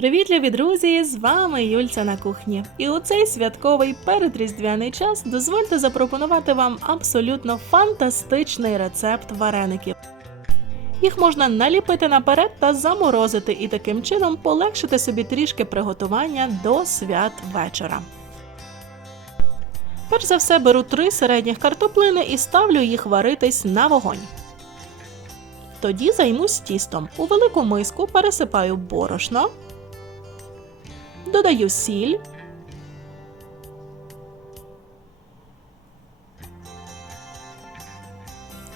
Привіт, любі друзі! З вами Юльця на кухні. І у цей святковий передріздвяний час дозвольте запропонувати вам абсолютно фантастичний рецепт вареників. Їх можна наліпити наперед та заморозити і таким чином полегшити собі трішки приготування до свят вечора. Перш за все беру три середніх картоплини і ставлю їх варитись на вогонь. Тоді займусь тістом. У велику миску пересипаю борошно, додаю сіль,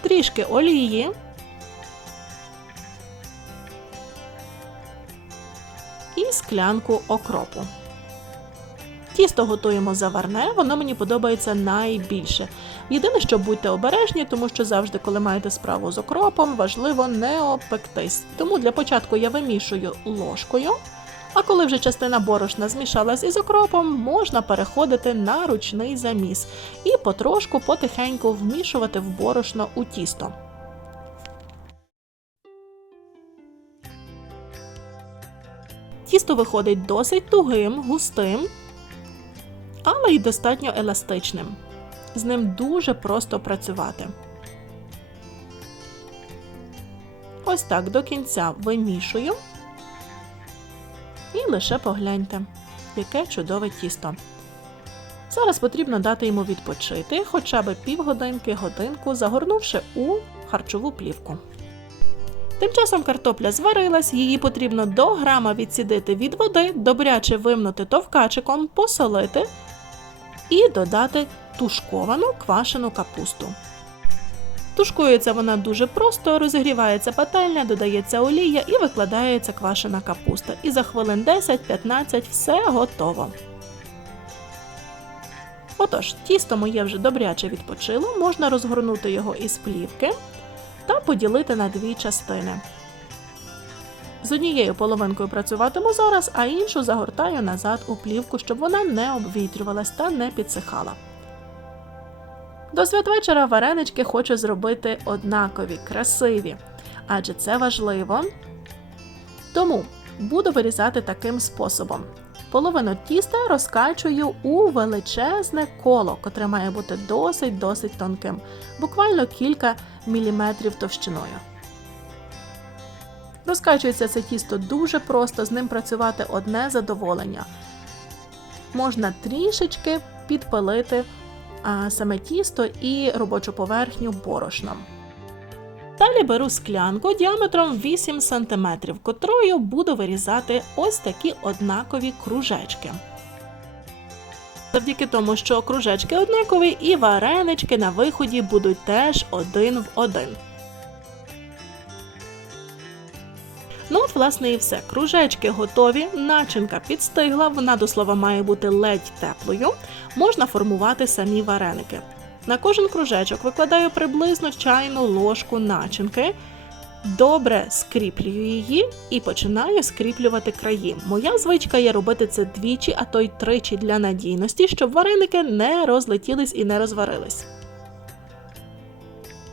трішки олії, і склянку окропу. Тісто готуємо заварне, воно мені подобається найбільше. Єдине, що будьте обережні, тому що завжди, коли маєте справу з окропом, важливо не обпектись. Тому для початку я вимішую ложкою. А коли вже частина борошна змішалась із окропом, можна переходити на ручний заміс і потрошку потихеньку вмішувати в борошно у тісто. Тісто виходить досить тугим, густим, але й достатньо еластичним. З ним дуже просто працювати. Ось так до кінця вимішую. І лише погляньте, яке чудове тісто. Зараз потрібно дати йому відпочити хоча б півгодинки, годинку, загорнувши у харчову плівку. Тим часом картопля зварилась, її потрібно до грама відсідити від води, добряче вимнути товкачиком, посолити і додати тушковану квашену капусту. Тушкується вона дуже просто, розігрівається пательня, додається олія і викладається квашена капуста. І за хвилин 10-15 все готово. Отож, тісто моє вже добряче відпочило, можна розгорнути його із плівки та поділити на дві частини. З однією половинкою працюватиму зараз, а іншу загортаю назад у плівку, щоб вона не обвітрювалась та не підсихала. До святвечора варенички хочу зробити однакові, красиві, адже це важливо. Тому буду вирізати таким способом. Половину тіста розкачую у величезне коло, котре має бути досить-досить тонким, буквально кілька міліметрів товщиною. Розкачується це тісто дуже просто, з ним працювати одне задоволення. Можна трішечки підпалити а, саме тісто і робочу поверхню борошном. Далі беру склянку діаметром 8 см, котрою буду вирізати ось такі однакові кружечки. Завдяки тому, що кружечки однакові, і варенички на виході будуть теж один в один. Ну от, власне, і все. Кружечки готові, начинка підстигла, вона до слова має бути ледь теплою. Можна формувати самі вареники. На кожен кружечок викладаю приблизно чайну ложку начинки. Добре скріплюю її і починаю скріплювати краї. Моя звичка є робити це двічі, а то й тричі для надійності, щоб вареники не розлетілись і не розварились.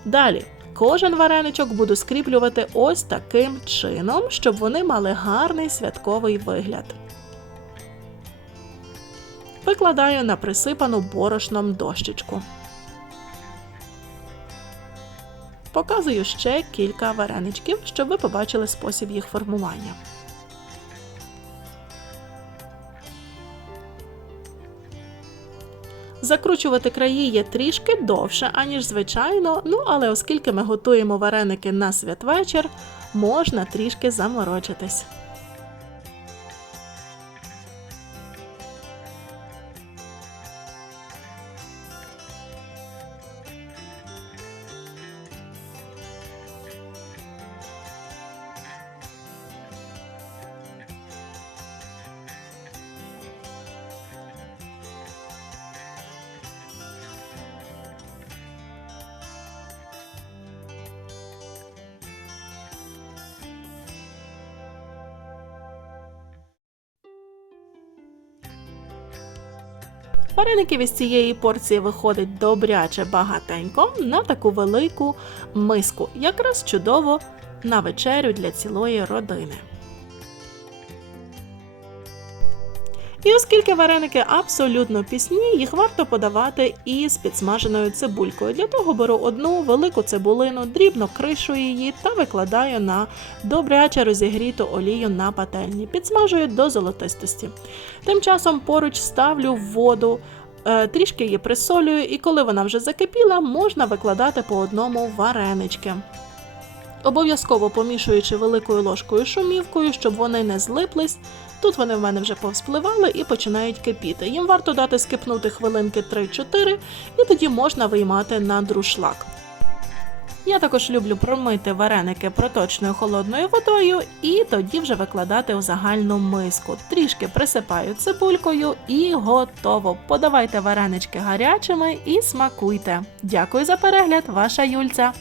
Далі кожен вареничок буду скріплювати ось таким чином, щоб вони мали гарний святковий вигляд. Викладаю на присипану борошном дощечку. Показую ще кілька вареничків, щоб ви побачили спосіб їх формування. Закручувати краї є трішки довше, аніж звичайно, ну але оскільки ми готуємо вареники на святвечір, можна трішки заморочитись. Вареників із цієї порції виходить добряче багатенько на таку велику миску, якраз чудово на вечерю для цілої родини. І оскільки вареники абсолютно пісні, їх варто подавати із підсмаженою цибулькою. Для того беру одну велику цибулину, дрібно кришую її та викладаю на добряче розігріту олію на пательні. Підсмажую до золотистості. Тим часом поруч ставлю воду. е, Трішки її присолюю, і коли вона вже закипіла, можна викладати по одному варенички. Обов'язково помішуючи великою ложкою шумівкою, щоб вони не злиплись. Тут вони в мене вже повспливали і починають кипіти. Їм варто дати скипнути хвилинки 3-4, і тоді можна виймати на друшлак. Я також люблю промити вареники проточною холодною водою і тоді вже викладати у загальну миску. Трішки присипаю цибулькою і готово. Подавайте варенички гарячими і смакуйте. Дякую за перегляд, ваша Юльця!